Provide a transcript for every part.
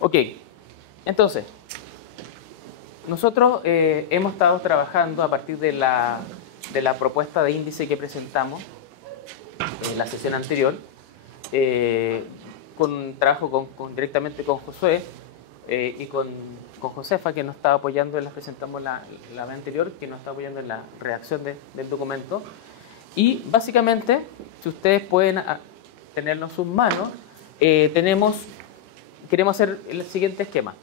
Ok, entonces, nosotros hemos estado trabajando a partir de la propuesta de índice que presentamos en la sesión anterior, con trabajo directamente con Josué y con Josefa, que nos estaba apoyando, les presentamos la vez anterior, que nos está apoyando en la redacción del documento. Y básicamente, si ustedes pueden tenerlo en sus manos, queremos hacer el siguiente esquema.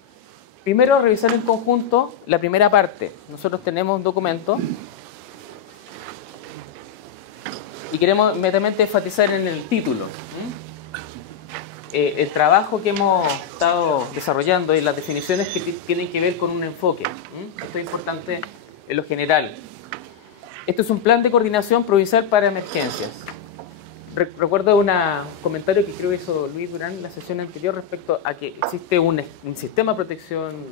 Primero, revisar en conjunto la primera parte. Nosotros tenemos un documento y queremos inmediatamente enfatizar en el título. El trabajo que hemos estado desarrollando y las definiciones que tienen que ver con un enfoque. Esto es importante en lo general. Esto es un plan de coordinación provincial para emergencias. Recuerdo un comentario que creo que hizo Luis Durán en la sesión anterior respecto a que existe un sistema de protección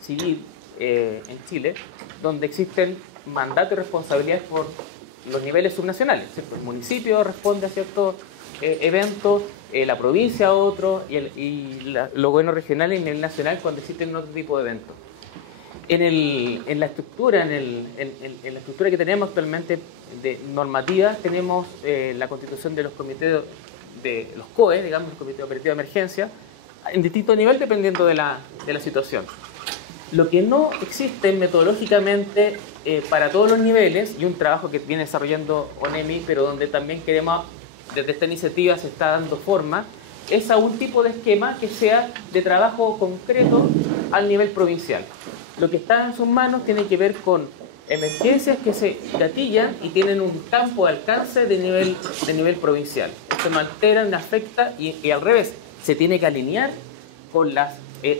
civil en Chile, donde existen mandatos y responsabilidades por los niveles subnacionales. ¿Cierto? El municipio responde a ciertos eventos, la provincia a otros, y los gobiernos regionales y a nivel nacional cuando existen otro tipo de eventos. En la estructura que tenemos actualmente de normativa, tenemos la constitución de los comités de los COE, digamos, el Comité Operativo de Emergencia, en distinto nivel dependiendo de la situación. Lo que no existe metodológicamente para todos los niveles, y un trabajo que viene desarrollando ONEMI, pero donde también queremos, desde esta iniciativa se está dando forma, es a un tipo de esquema que sea de trabajo concreto al nivel provincial. Lo que está en sus manos tiene que ver con emergencias que se gatillan y tienen un campo de alcance de nivel provincial. Esto no altera, no afecta y al revés, se tiene que alinear con las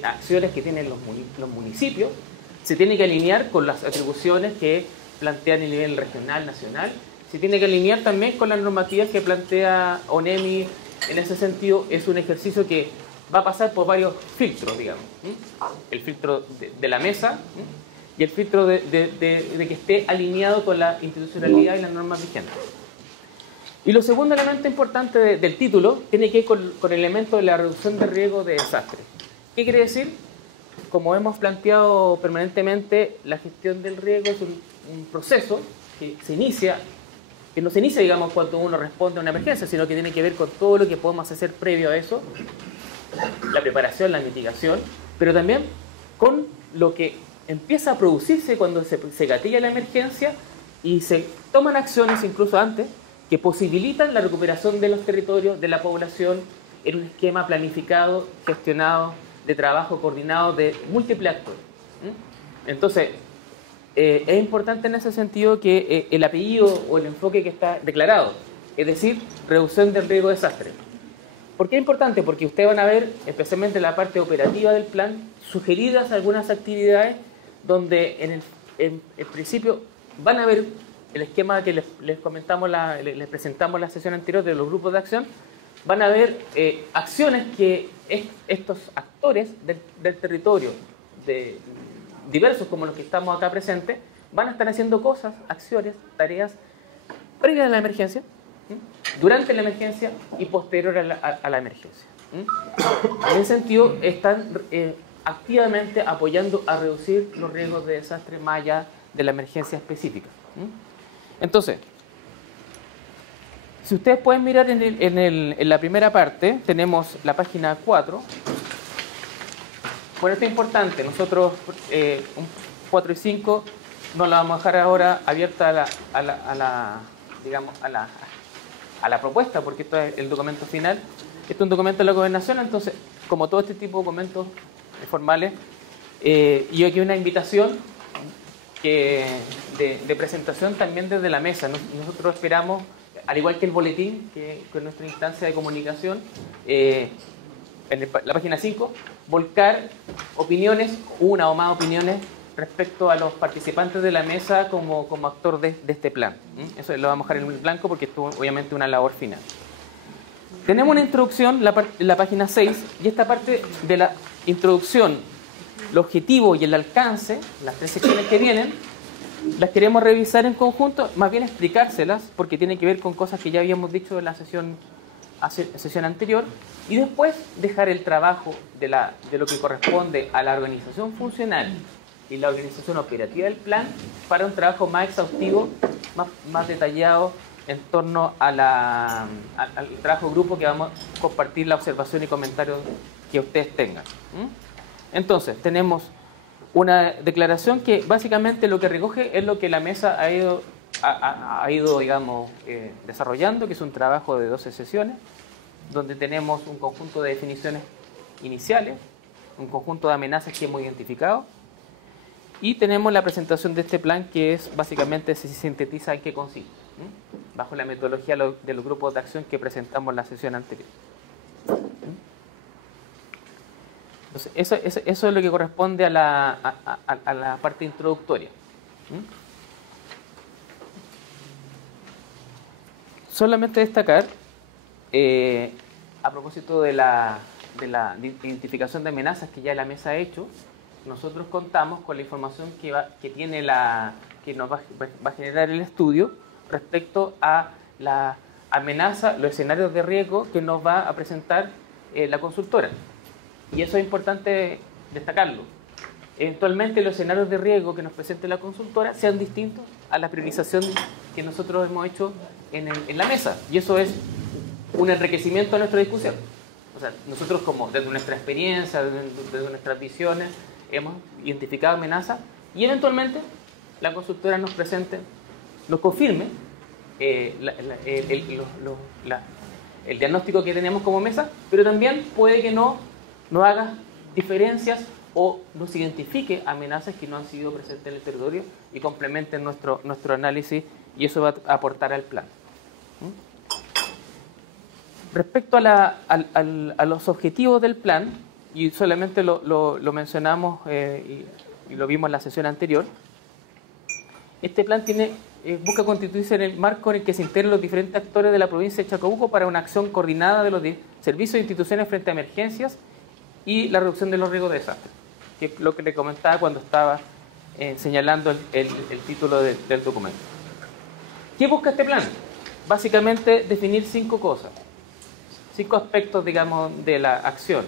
acciones que tienen los municipios, se tiene que alinear con las atribuciones que plantean a nivel regional, nacional, se tiene que alinear también con las normativas que plantea ONEMI. En ese sentido, es un ejercicio que va a pasar por varios filtros, digamos. El filtro de la mesa y el filtro de que esté alineado con la institucionalidad y las normas vigentes. Y lo segundo elemento importante del título tiene que ver con el elemento de la reducción de riesgo de desastre. ¿Qué quiere decir? Como hemos planteado permanentemente, la gestión del riesgo es un proceso que no se inicia, digamos, cuando uno responde a una emergencia, sino que tiene que ver con todo lo que podemos hacer previo a eso, la preparación, la mitigación, pero también con lo que empieza a producirse cuando se gatilla la emergencia y se toman acciones incluso antes que posibilitan la recuperación de los territorios, de la población, en un esquema planificado, gestionado, de trabajo coordinado de múltiples actores. Entonces, es importante en ese sentido que el apellido o el enfoque que está declarado, es decir, reducción del riesgo de desastre. ¿Por qué es importante? Porque ustedes van a ver, especialmente en la parte operativa del plan, sugeridas algunas actividades donde en el principio van a ver el esquema que les comentamos, les presentamos la sesión anterior de los grupos de acción, van a ver acciones que estos actores del territorio, diversos como los que estamos acá presentes, van a estar haciendo cosas, acciones, tareas previas a la emergencia, durante la emergencia y posterior a la emergencia. En ese sentido, están activamente apoyando a reducir los riesgos de desastre más allá de la emergencia específica. Entonces, si ustedes pueden mirar en la primera parte, tenemos la página 4. Bueno, esto es importante. Nosotros, 4 y 5, no la vamos a dejar ahora abierta a la propuesta, porque esto es el documento final. Esto es un documento de la gobernación, entonces, como todo este tipo de documentos formales, y aquí una invitación de presentación también desde la mesa. Nosotros esperamos, al igual que el boletín, que es nuestra instancia de comunicación, en la página 5, volcar opiniones, una o más opiniones, respecto a los participantes de la mesa como actor de este plan. Eso lo vamos a dejar en blanco porque esto es obviamente una labor final. Tenemos una introducción en la página 6, y esta parte de la introducción, el objetivo y el alcance, las 3 secciones que vienen, las queremos revisar en conjunto, más bien explicárselas, porque tiene que ver con cosas que ya habíamos dicho en la sesión sesión anterior, y después dejar el trabajo de lo que corresponde a la organización funcional y la organización operativa del plan para un trabajo más exhaustivo, más detallado en torno al trabajo de grupo, que vamos a compartir la observación y comentarios que ustedes tengan. Entonces, tenemos una declaración que básicamente lo que recoge es lo que la mesa ha ido digamos, desarrollando, que es un trabajo de 12 sesiones, donde tenemos un conjunto de definiciones iniciales, un conjunto de amenazas que hemos identificado, y tenemos la presentación de este plan, que es básicamente se sintetiza en qué consiste, bajo la metodología de los grupos de acción que presentamos en la sesión anterior. Entonces, eso es lo que corresponde a la parte introductoria. Solamente destacar, a propósito de la identificación de amenazas que ya la mesa ha hecho, nosotros contamos con la información que nos va a generar el estudio respecto a la amenaza, los escenarios de riesgo que nos va a presentar la consultora. Y eso es importante destacarlo. Eventualmente los escenarios de riesgo que nos presente la consultora sean distintos a la priorización que nosotros hemos hecho en la mesa. Y eso es un enriquecimiento de nuestra discusión. O sea, nosotros, como desde nuestra experiencia, desde nuestras visiones, hemos identificado amenazas, y eventualmente la consultora nos confirme el diagnóstico que tenemos como mesa, pero también puede que no haga diferencias o nos identifique amenazas que no han sido presentes en el territorio y complementen nuestro análisis, y eso va a aportar al plan. Respecto a los objetivos del plan, y solamente lo mencionamos y lo vimos en la sesión anterior, este plan busca constituirse en el marco en el que se integran los diferentes actores de la provincia de Chacabuco para una acción coordinada de los servicios e instituciones frente a emergencias y la reducción de los riesgos de desastre, que es lo que le comentaba cuando estaba señalando el título del documento. ¿Qué busca este plan? Básicamente definir 5 cosas, 5 aspectos, digamos, de la acción.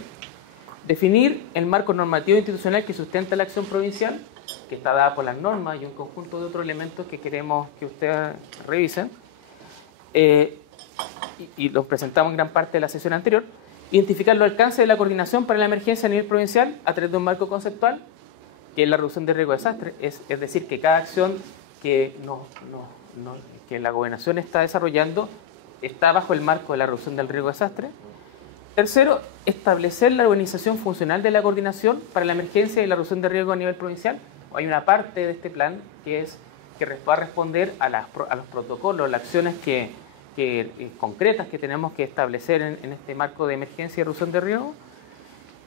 Definir el marco normativo institucional que sustenta la acción provincial, que está dada por las normas y un conjunto de otros elementos que queremos que ustedes revisen, y los presentamos en gran parte de la sesión anterior. Identificar los alcances de la coordinación para la emergencia a nivel provincial a través de un marco conceptual, que es la reducción de riesgo de desastre, es decir, que cada acción que la gobernación está desarrollando está bajo el marco de la reducción del riesgo de desastre. Tercero, establecer la organización funcional de la coordinación para la emergencia y la reducción de riesgo a nivel provincial. Hay una parte de este plan que va a responder a los protocolos, las acciones concretas que tenemos que establecer en este marco de emergencia y reducción de riesgo.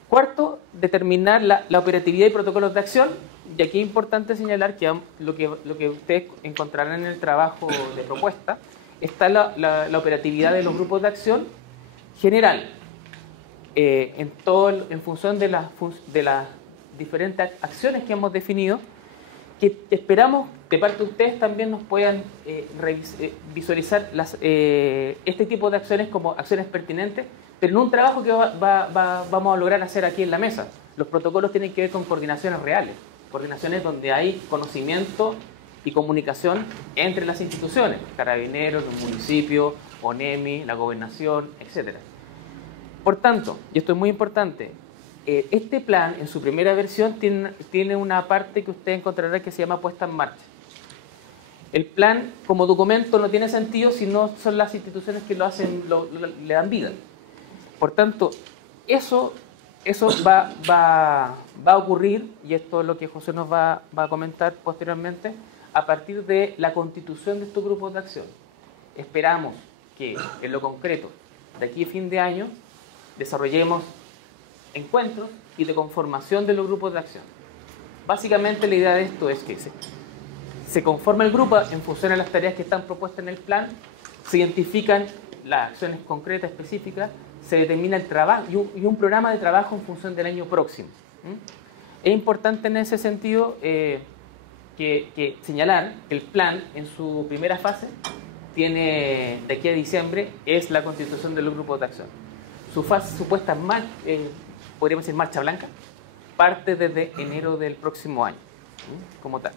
Cuarto, determinar la operatividad y protocolos de acción. Y aquí es importante señalar que lo que ustedes encontrarán en el trabajo de propuesta está la operatividad de los grupos de acción general, en función de las diferentes acciones que hemos definido, que esperamos de parte de ustedes también nos puedan visualizar este tipo de acciones como acciones pertinentes, pero en un trabajo que vamos a lograr hacer aquí en la mesa. Los protocolos tienen que ver con coordinaciones reales, coordinaciones donde hay conocimiento y comunicación entre las instituciones, Carabineros, los municipios, ONEMI, la gobernación, etcétera. Por tanto, y esto es muy importante, este plan en su primera versión tiene una parte que usted encontrará que se llama puesta en marcha. El plan como documento no tiene sentido si no son las instituciones que lo hacen, le dan vida. Por tanto, eso va a ocurrir, y esto es lo que José nos va a comentar posteriormente, a partir de la constitución de estos grupos de acción. Esperamos que en lo concreto, de aquí a fin de año, desarrollemos encuentros y de conformación de los grupos de acción. Básicamente la idea de esto es que se conforma el grupo en función de las tareas que están propuestas en el plan, se identifican las acciones concretas, específicas, se determina el trabajo y un programa de trabajo en función del año próximo. Es importante en ese sentido que señalar que el plan en su primera fase tiene de aquí a diciembre es la constitución de los grupos de acción. Su fase supuesta, podríamos decir marcha blanca, parte desde enero del próximo año, como tal.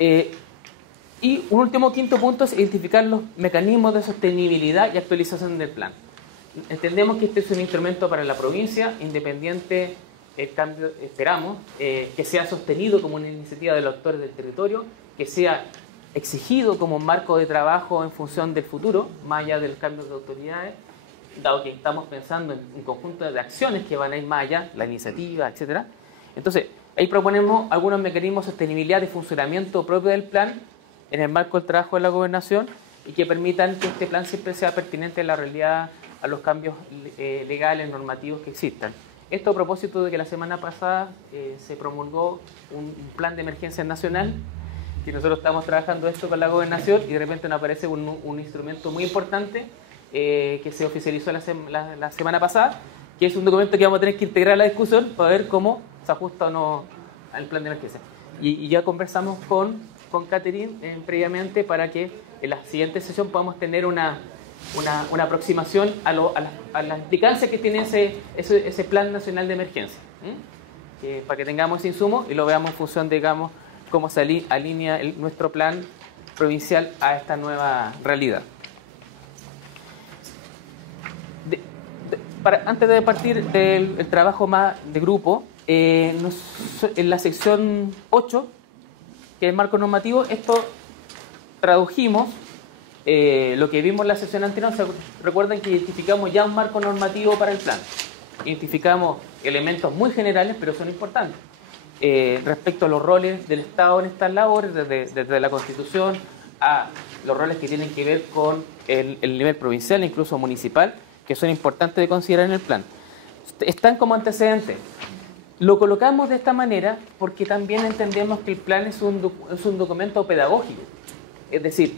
Y un último quinto punto es identificar los mecanismos de sostenibilidad y actualización del plan. Entendemos que este es un instrumento para la provincia, independiente el cambio, esperamos que sea sostenido como una iniciativa de los actores del territorio, que sea exigido como marco de trabajo en función del futuro, más allá del cambio de autoridades, dado que estamos pensando en un conjunto de acciones que van a ir más allá, la iniciativa, etc. Entonces, ahí proponemos algunos mecanismos de sostenibilidad de funcionamiento propio del plan en el marco del trabajo de la gobernación y que permitan que este plan siempre sea pertinente a la realidad, a los cambios legales, normativos que existan. Esto a propósito de que la semana pasada se promulgó un plan de emergencia nacional, que nosotros estamos trabajando esto con la gobernación y de repente nos aparece un instrumento muy importante que se oficializó la semana pasada, que es un documento que vamos a tener que integrar a la discusión para ver cómo se ajusta o no al plan de emergencia. Y ya conversamos con Catherine previamente para que en la siguiente sesión podamos tener una aproximación a las implicancias que tiene ese plan nacional de emergencia, para que tengamos ese insumo y lo veamos en función, digamos, cómo se alinea nuestro plan provincial a esta nueva realidad. Antes de partir del trabajo más de grupo, en la sección 8, que es el marco normativo, esto tradujimos lo que vimos en la sesión anterior. Recuerden que identificamos ya un marco normativo para el plan. Identificamos elementos muy generales, pero son importantes. Respecto a los roles del Estado en estas labores, desde la Constitución a los roles que tienen que ver con el nivel provincial, incluso municipal, que son importantes de considerar en el plan. Están como antecedentes. Lo colocamos de esta manera porque también entendemos que el plan es un documento pedagógico. Es decir,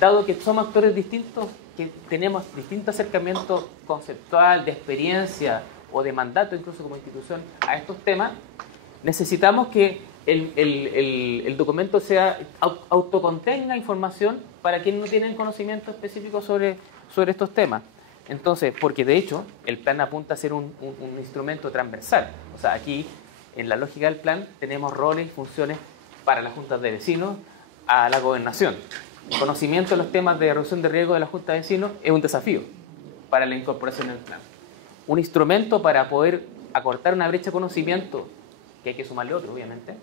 dado que somos actores distintos, que tenemos distintos acercamientos conceptual, de experiencia o de mandato incluso como institución a estos temas, necesitamos que el documento autocontenga información para quienes no tienen conocimiento específico sobre estos temas. Entonces, porque de hecho el plan apunta a ser un instrumento transversal. O sea, aquí en la lógica del plan tenemos roles y funciones para las juntas de vecinos, a la gobernación. El conocimiento de los temas de reducción de riesgo de la junta de vecinos es un desafío para la incorporación en el plan. Un instrumento para poder acortar una brecha de conocimiento, que hay que sumarle otro, obviamente,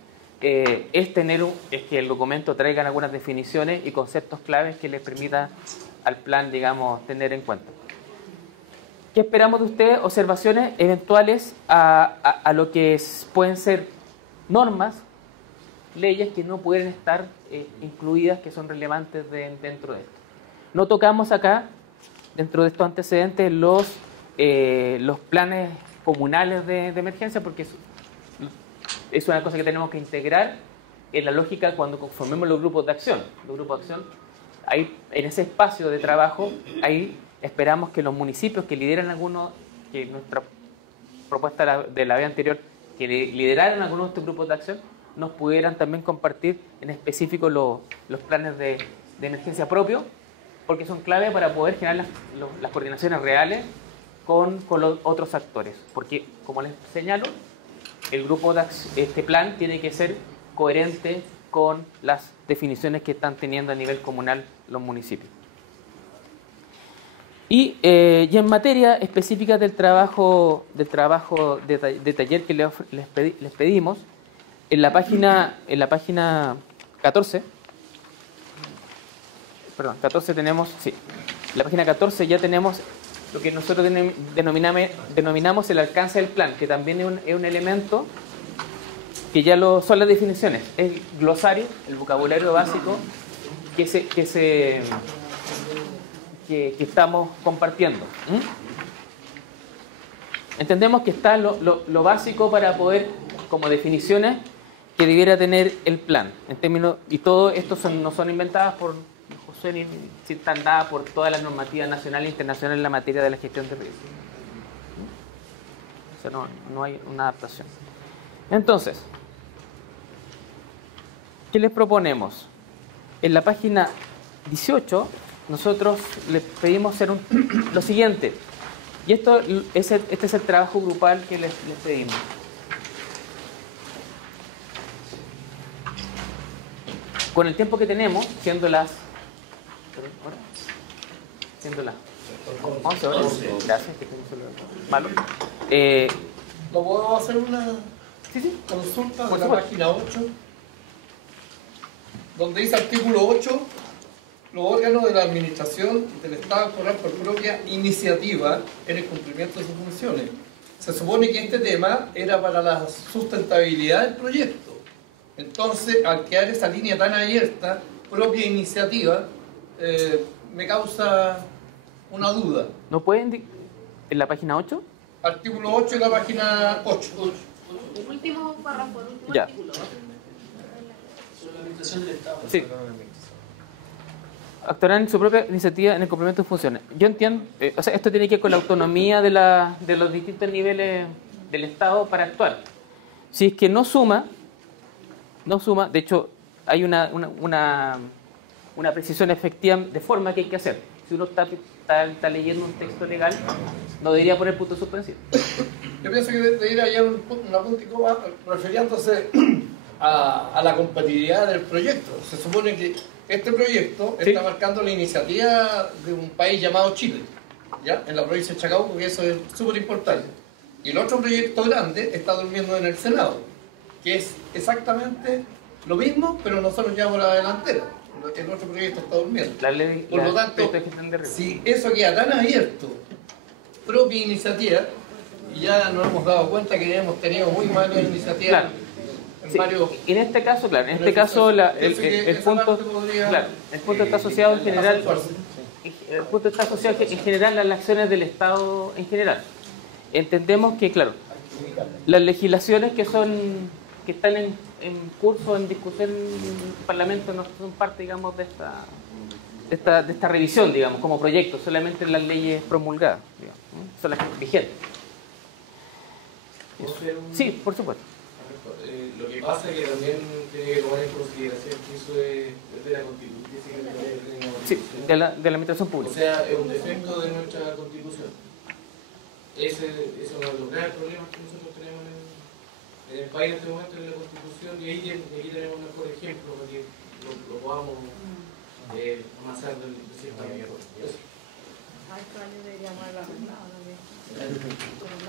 es que el documento traiga algunas definiciones y conceptos claves que les permita al plan, digamos, tener en cuenta. ¿Qué esperamos de ustedes? Observaciones eventuales a lo que pueden ser normas, leyes que no pueden estar incluidas, que son relevantes dentro de esto. No tocamos acá, dentro de estos antecedentes, los planes comunales de emergencia, porque es una cosa que tenemos que integrar en la lógica cuando conformemos los grupos de acción. Los grupos de acción, ahí, en ese espacio de trabajo, ahí esperamos que los municipios que lideran algunos, que nuestra propuesta de la vez anterior, que lideraran algunos de estos grupos de acción, nos pudieran también compartir en específico los planes de emergencia propios, porque son clave para poder generar las coordinaciones reales con los otros actores. Porque, como les señalo, el grupo de este plan tiene que ser coherente con las definiciones que están teniendo a nivel comunal los municipios. Y en materia específica del trabajo de taller que les pedimos, en la página 14, perdón, 14 tenemos, sí, en la página 14 ya tenemos lo que nosotros denominamos el alcance del plan, que también es un elemento que ya son las definiciones, el glosario, el vocabulario básico que estamos compartiendo. Entendemos que está lo básico para poder, como definiciones, que debiera tener el plan. En términos, y todo esto no son inventadas por José, ni están dadas por todas las normativas nacionales e internacionales en la materia de la gestión de riesgos. O sea, no hay una adaptación. Entonces, ¿qué les proponemos? En la página 18 nosotros les pedimos hacer lo siguiente, y este es el trabajo grupal que les pedimos. Con el tiempo que tenemos, siendo las 11 horas, gracias, que tengo solo malo. ¿Lo puedo hacer una consulta de la página 8? Donde dice artículo 8, los órganos de la administración del Estado actuarán por propia iniciativa en el cumplimiento de sus funciones. Se supone que este tema era para la sustentabilidad del proyecto. Entonces, al quedar esa línea tan abierta, propia iniciativa, me causa una duda. ¿No pueden en la página 8? Artículo 8 en la página 8. El último párrafo, el último ya. artículo. Sobre la administración del Estado. Sí. Actuarán en su propia iniciativa en el cumplimiento de funciones. Yo entiendo, o sea, esto tiene que ver con la autonomía de los distintos niveles del Estado para actuar. Si es que no suma, de hecho, hay una precisión efectiva de forma que hay que hacer. Si uno está leyendo un texto legal, no debería poner punto suspensivo. Yo pienso que debería ir a una punta y coma refiriéndose a la competitividad del proyecto. Se supone que este proyecto está marcando la iniciativa de un país llamado Chile, ¿ya? En la provincia de Chacabuco, que eso es súper importante. Y el otro proyecto grande está durmiendo en el Senado, que es exactamente lo mismo, pero nosotros llevamos la delantera. El otro proyecto está durmiendo. Por lo tanto, si eso queda tan abierto, propia iniciativa, y ya nos hemos dado cuenta que hemos tenido muy malas iniciativas. Claro. En Sí, varios, en este caso, claro, el punto está asociado en general, el punto está asociado en general a las acciones del Estado en general. Entendemos que, claro, las legislaciones que están en curso, en discusión en el Parlamento, no son parte, digamos, de esta revisión, digamos, como proyecto, solamente las leyes promulgadas, digamos, son las vigentes. Sí, por supuesto. Lo que pasa es que también tiene que tomar en consideración que eso es de la Constitución. Sí, de la administración pública. O sea, es un defecto de nuestra Constitución. Eso es uno de los grandes problemas que nosotros tenemos en el país en este momento, en la Constitución, y aquí tenemos un mejor ejemplo para que lo podamos amasar de cierta manera.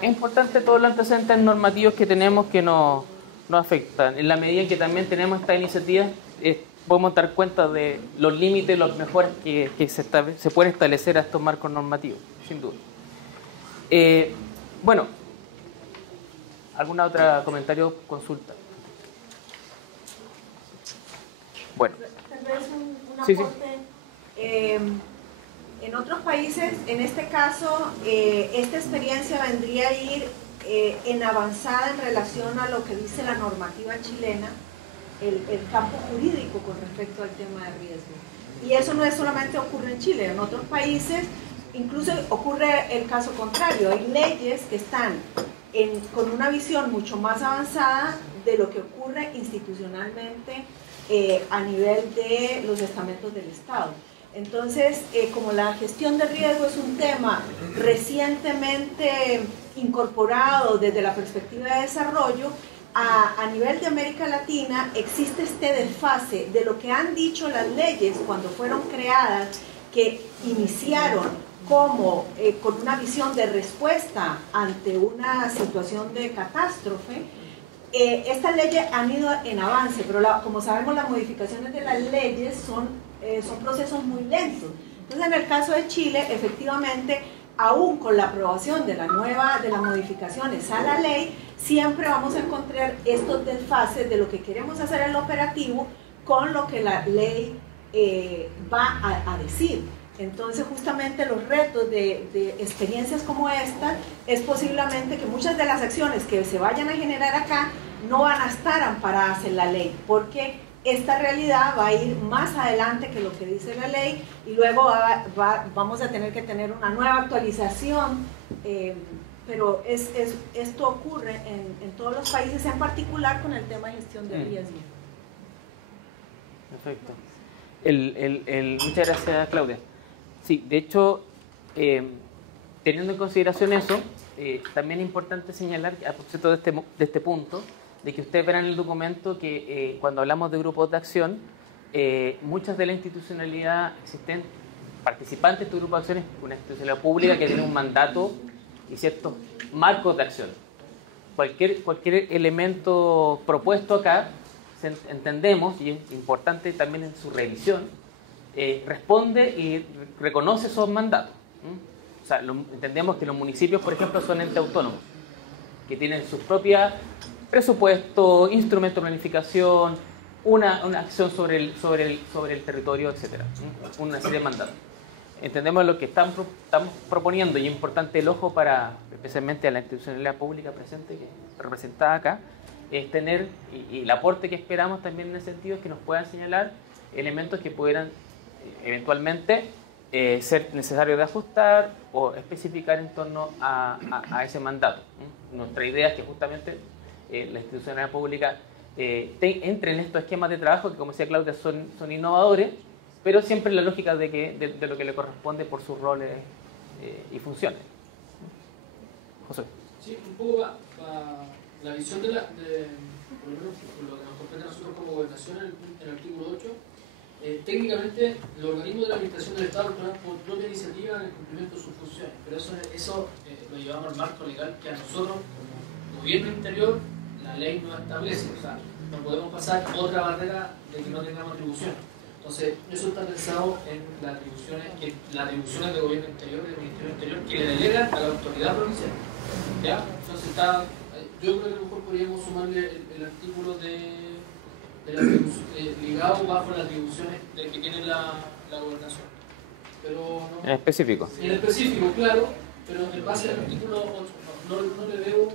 Es importante todos los antecedentes normativos que tenemos que nos afectan. En la medida en que también tenemos estas iniciativas, podemos dar cuenta de los límites, los mejores que se pueden establecer a estos marcos normativos, sin duda. Bueno, ¿algún otro comentario, consulta? Bueno. Tal vez un Sí. aporte. En otros países, en este caso, esta experiencia vendría a ir en avanzada en relación a lo que dice la normativa chilena, el campo jurídico con respecto al tema de riesgo. Y eso no es solamente ocurre en Chile, en otros países incluso ocurre el caso contrario. Hay leyes que están con una visión mucho más avanzada de lo que ocurre institucionalmente a nivel de los estamentos del Estado. Entonces, como la gestión de riesgo es un tema recientemente incorporado desde la perspectiva de desarrollo, a nivel de América Latina existe este desfase de lo que han dicho las leyes cuando fueron creadas, que iniciaron como con una visión de respuesta ante una situación de catástrofe. Estas leyes han ido en avance, pero como sabemos, las modificaciones de las leyes son procesos muy lentos. Entonces, en el caso de Chile, efectivamente, aún con la aprobación de las modificaciones a la ley, siempre vamos a encontrar estos desfases de lo que queremos hacer en lo operativo con lo que la ley va a decir. Entonces, justamente los retos de experiencias como esta es posiblemente que muchas de las acciones que se vayan a generar acá no van a estar amparadas en la ley, porque esta realidad va a ir más adelante que lo que dice la ley, y luego vamos a tener que tener una nueva actualización, pero esto ocurre en todos los países, en particular con el tema de gestión de riesgo. Perfecto. Muchas gracias, Claudia. Sí, de hecho, teniendo en consideración eso, también es importante señalar, a propósito de este punto, de que ustedes verán en el documento que cuando hablamos de grupos de acción, muchas de la institucionalidad existente, participantes de estos grupos de acción, es una institucionalidad pública que tiene un mandato y ciertos marcos de acción. Cualquier elemento propuesto acá, entendemos, y es importante también en su revisión, responde y reconoce esos mandatos. O sea, entendemos que los municipios, por ejemplo, son entes autónomos, que tienen sus propios presupuestos, instrumentos de planificación, una acción sobre el territorio, etcétera, una serie de mandatos. Entendemos lo que estamos proponiendo, y es importante el ojo para, especialmente a la institucionalidad pública presente, que está representada acá, es tener, y el aporte que esperamos también en ese sentido es que nos puedan señalar elementos que pudieran eventualmente ser necesarios de ajustar o especificar en torno a ese mandato. Nuestra idea es que justamente la institucionalidad pública entre en estos esquemas de trabajo que, como decía Claudia, son innovadores, pero siempre en la lógica de lo que le corresponde por sus roles y funciones. José. Sí, un poco para la visión por lo menos por lo que nos compete a nosotros como gobernación en el artículo 8, técnicamente los organismos de la administración del Estado actúan por propia iniciativa en el cumplimiento de sus funciones, pero eso lo llevamos al marco legal que a nosotros, como gobierno interior, la ley no establece. O sea, no podemos pasar otra barrera de que no tengamos atribuciones. Entonces, eso está pensado en las atribuciones del gobierno interior, del Ministerio Interior, que le delegan a la autoridad provincial. ¿Ya? Entonces, yo creo que a lo mejor podríamos sumarle el artículo ligado bajo las atribuciones que tiene la gobernación. Pero no, En específico. En específico, claro, pero en base al artículo 8 no le veo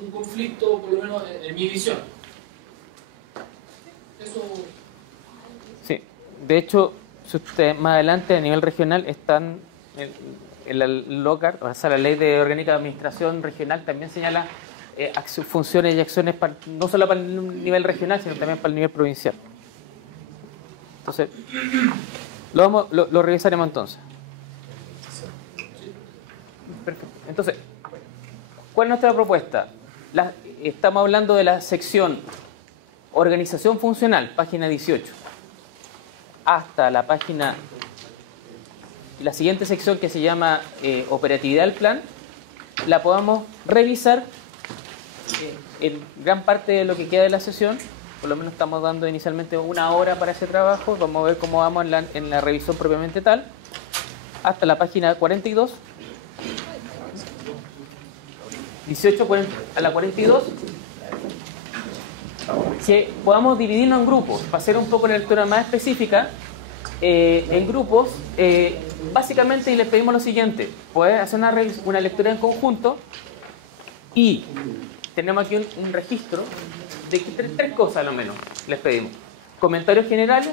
un conflicto, por lo menos en mi visión. Eso. Sí, de hecho, si usted más adelante a nivel regional están en la LOCAR, o sea, la Ley de Orgánica de Administración Regional también señala funciones y acciones no solo para el nivel regional, sino también para el nivel provincial. Entonces, lo revisaremos entonces. Perfecto. Entonces, ¿cuál es nuestra propuesta? Estamos hablando de la sección Organización Funcional, página 18, hasta la siguiente sección que se llama Operatividad del Plan, la podamos revisar en gran parte de lo que queda de la sesión. Por lo menos estamos dando inicialmente 1 hora para ese trabajo. Vamos a ver cómo vamos en la revisión propiamente tal, hasta la página 42, 18 a la 42, que podamos dividirnos en grupos, para hacer un poco la lectura más específica, en grupos, básicamente, y les pedimos lo siguiente: poder hacer una lectura en conjunto, y tenemos aquí un registro de tres cosas a lo menos, les pedimos: comentarios generales,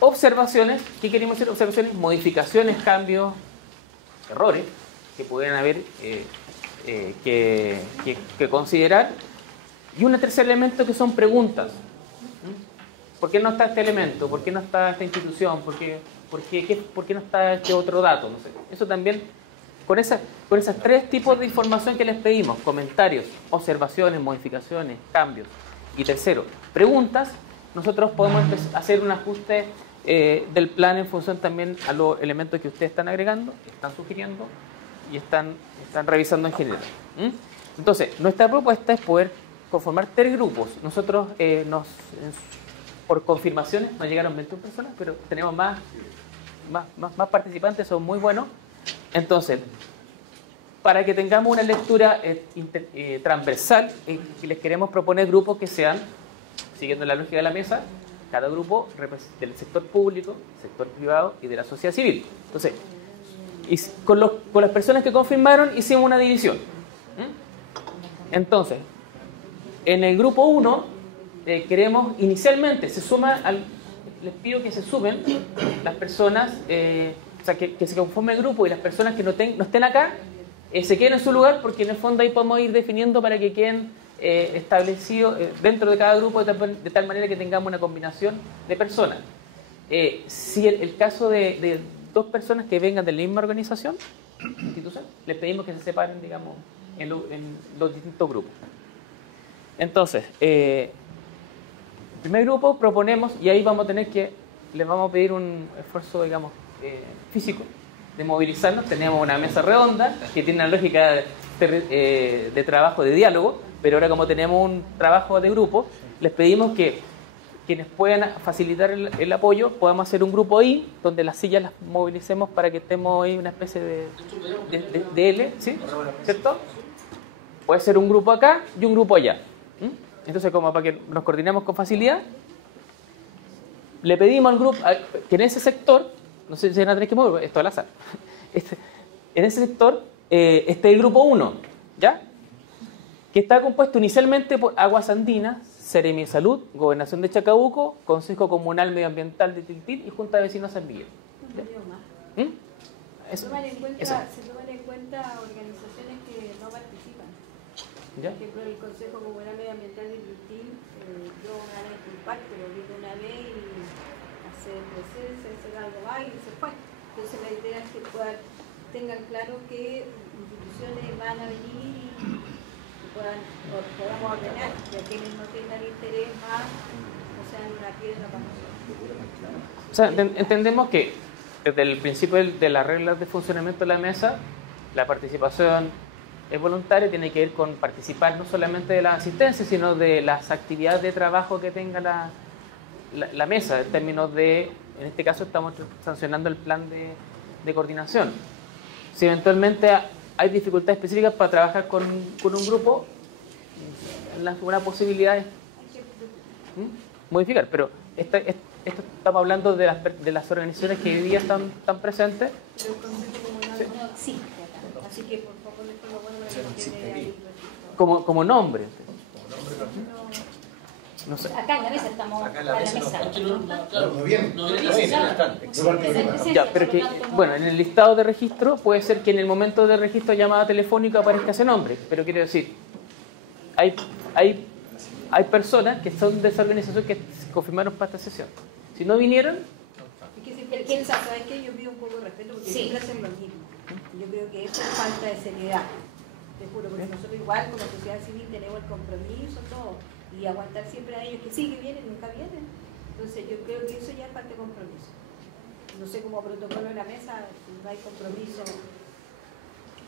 observaciones. ¿Qué queremos hacer? Observaciones, modificaciones, cambios, errores que pudieran haber que considerar, y un tercer elemento que son preguntas. ¿Por qué no está este elemento? ¿Por qué no está esta institución? ¿Por qué no está este otro dato? No sé. Eso también, con esas tres tipos de información que les pedimos: comentarios, observaciones, modificaciones, cambios, y tercero, preguntas, nosotros podemos hacer un ajuste del plan en función también a los elementos que ustedes están agregando, están sugiriendo y están revisando en general. Entonces, nuestra propuesta es poder conformar 3 grupos. Nosotros, por confirmaciones, nos llegaron 21 personas, pero tenemos más participantes, son muy buenos. Entonces, para que tengamos una lectura transversal, les queremos proponer grupos que sean, siguiendo la lógica de la mesa, cada grupo del sector público, sector privado y de la sociedad civil. Entonces, con las personas que confirmaron hicimos una división. Entonces, en el grupo 1 queremos inicialmente, les pido que se sumen las personas, o sea, que se conforme el grupo, y las personas que no estén acá se queden en su lugar, porque en el fondo ahí podemos ir definiendo para que queden establecido dentro de cada grupo de tal manera que tengamos una combinación de personas. Si el caso de dos personas que vengan de la misma organización, institución, les pedimos que se separen, digamos, en los distintos grupos. Entonces, el primer grupo proponemos, y ahí vamos a tener que, les vamos a pedir un esfuerzo, digamos, físico, de movilizarnos. Tenemos una mesa redonda que tiene una lógica de trabajo, de diálogo, pero ahora como tenemos un trabajo de grupo, les pedimos que quienes puedan facilitar el apoyo, podamos hacer un grupo ahí, donde las sillas las movilicemos para que estemos ahí una especie de L, ¿sí? ¿Cierto? Puede ser un grupo acá y un grupo allá. Entonces, como para que nos coordinemos con facilidad, le pedimos al grupo que en ese sector, no sé si van a tener que mover, esto al azar, en ese sector esté el grupo 1, ¿ya? Que está compuesto inicialmente por Aguas Andinas, Seremi de Salud, Gobernación de Chacabuco, Consejo Comunal Medioambiental de Tiltil y Junta de Vecinos San Miguel. Se toman en cuenta organizaciones que no participan. ¿Ya? Por ejemplo, el Consejo Comunal Medioambiental de Tiltil, yo me van a disculpar, pero vino una vez y hacer presencia, hacer algo más y se fue. Entonces la idea es que tengan claro que instituciones van a venir y podamos ordenar, y a quienes no tengan interés más, o sea, una piedra para nosotros. O sea, entendemos que desde el principio de las reglas de funcionamiento de la mesa, la participación es voluntaria, tiene que ver con participar no solamente de la asistencia, sino de las actividades de trabajo que tenga la mesa, en términos de, en este caso estamos sancionando el plan de coordinación. Si eventualmente hay dificultades específicas para trabajar con un grupo, una posibilidad es modificar, pero esto estamos hablando de las organizaciones que hoy día están presentes. Pero el Consejo Comunal no existe acá, así que por favor les pongo bueno para que no quede ahí registrado. Como nombre. No sé. Acá en la mesa estamos, acá en la mesa. Ya, pero que, bueno, en el listado de registro puede ser que en el momento de registro de llamada telefónica aparezca ese nombre, pero quiero decir, hay personas que son de esa organización que se confirmaron para esta sesión. Si no vinieron... ¿Sabes qué? Yo pido un poco de respeto porque siempre hacen lo mismo. Yo creo que eso es falta de seriedad. Te juro, porque nosotros igual como sociedad civil tenemos el compromiso, todo, y aguantar siempre a ellos que sí, que vienen, nunca vienen. Entonces yo creo que eso ya es parte de compromiso. No sé, como protocolo en la mesa, si no hay compromiso,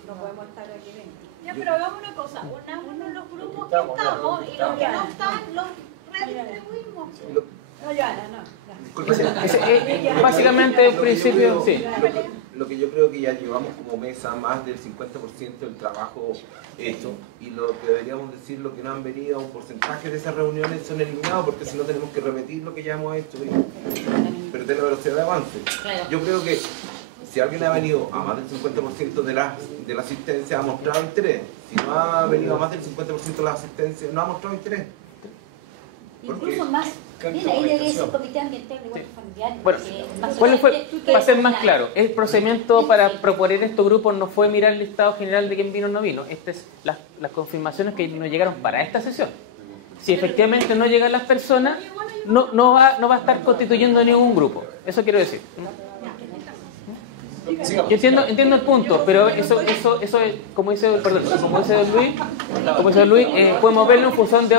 no podemos estar aquí dentro. Ya, pero hagamos una cosa, unamos los grupos que estamos y los que no están los redistribuimos. No, Joana, no. Básicamente, en principio, sí. Lo que yo creo que ya llevamos como mesa más del 50% del trabajo hecho, y lo que deberíamos decir, lo que no han venido, un porcentaje de esas reuniones son eliminados, porque si no tenemos que repetir lo que ya hemos hecho y perder la velocidad de avance. Yo creo que si alguien ha venido a más del 50% de la asistencia, ha mostrado interés. Si no ha venido a más del 50% de la asistencia, no ha mostrado interés. Incluso más, mira, ahí debe ser comité ambiental de huertos familiares. Bueno, para ser más claro, el procedimiento para proponer estos grupos no fue mirar el listado general de quién vino o no vino. Estas es las confirmaciones que nos llegaron para esta sesión. Si efectivamente no llegan las personas, no va a estar constituyendo ningún grupo. Eso quiero decir. Yo entiendo el punto, pero eso es, como dice Don Luis, podemos verlo en función de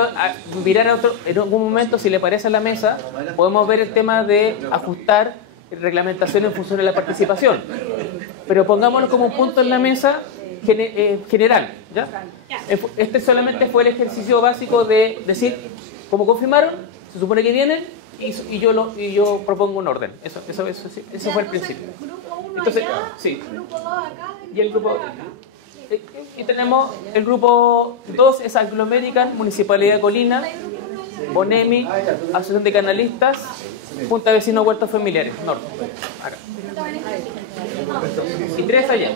mirar a otro, en algún momento, si le parece a la mesa, podemos ver el tema de ajustar reglamentación en función de la participación. Pero pongámoslo como un punto en la mesa general, ¿ya? Este solamente fue el ejercicio básico de decir, como confirmaron, se supone que vienen, y yo propongo un orden. Eso fue el principio. Entonces, sí. Grupo 2 acá Y el grupo y tenemos el grupo 2 es Anglo American, Municipalidad de Colina, Bonemi, Asociación de Canalistas, Junta de Vecinos Huertos Familiares, Norte. Acá. Y 3 allá.